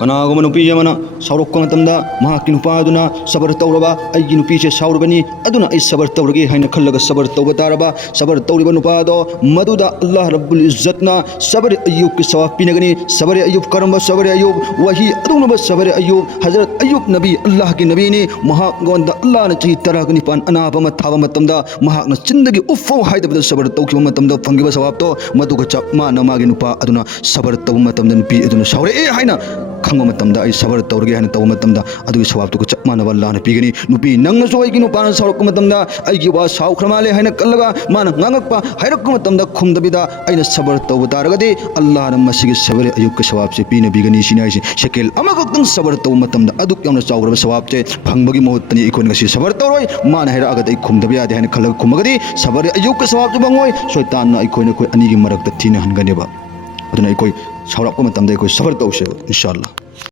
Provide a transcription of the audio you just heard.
कनागुम नुपी अमना साउरक्प मतमदा महाकी नुपादुना सबर तौरबा अइगी नुपीसे साउरबनी अदुना अइ सबर तौरगे हाइना खल्लगा सबर तौबा तारबा सबर तौरिबा नुपादो मदुदा अल्लाह रब्बुल इज्जतना सबर अय्यूब की सवाब पिनगनी सबर अय्यूब करम सबर अय्यूब वही अदुनबा सबर अय्यूब हजरत अय्यूब नबी अल्लाह की नबी ने महागोंदा अल्लाह ने चही तरह निपान अनाब थाबा मतमदा महाकना चिंदगी उफ़ो हाइदबदा सबर तौखिबा मतमदा फंगिबा सवाब तो मदुगा चप माना मागी नुपा अदुना सबर तौबा मतमदा नुपी अदुना साउरे ए हाइना खंग मतमदा आई सबर तौरगे हाइना तौबा मतमदा अदुगी सवाब तो चप माना अल्लाह ने पीगनी नुपी नंगसो अइगी नुपाना साउरक मतमदा अइगी वा साउख्रमाले हाइना कल्लगा माना nganगकपा हाइरक मतमदा खुमदबिदा अइना सबर तौबा तारगदे अल्लाह ने मसिगे सबर अय्यूब के सवाब से पीने बिगनी सिनाइसे शकेल अमगक्तंग सबर तौबा मतमदा अदुक यामना चाउरबा सवाब से फंगबगी महत्तनी इकोन गसी सबर तौरोय माना हाइरा अगद अइ खुमदबि यादे हाइना खल्लगा खुमगदे सबर अय्यूब के सवाब से बंगोय शैतान ना इकोन कोई अनिगी मरकता थीना हनगनेबा अदुना इकोय साउरक मतमदा इकोय सबर तौसे इंशाअल्लाह।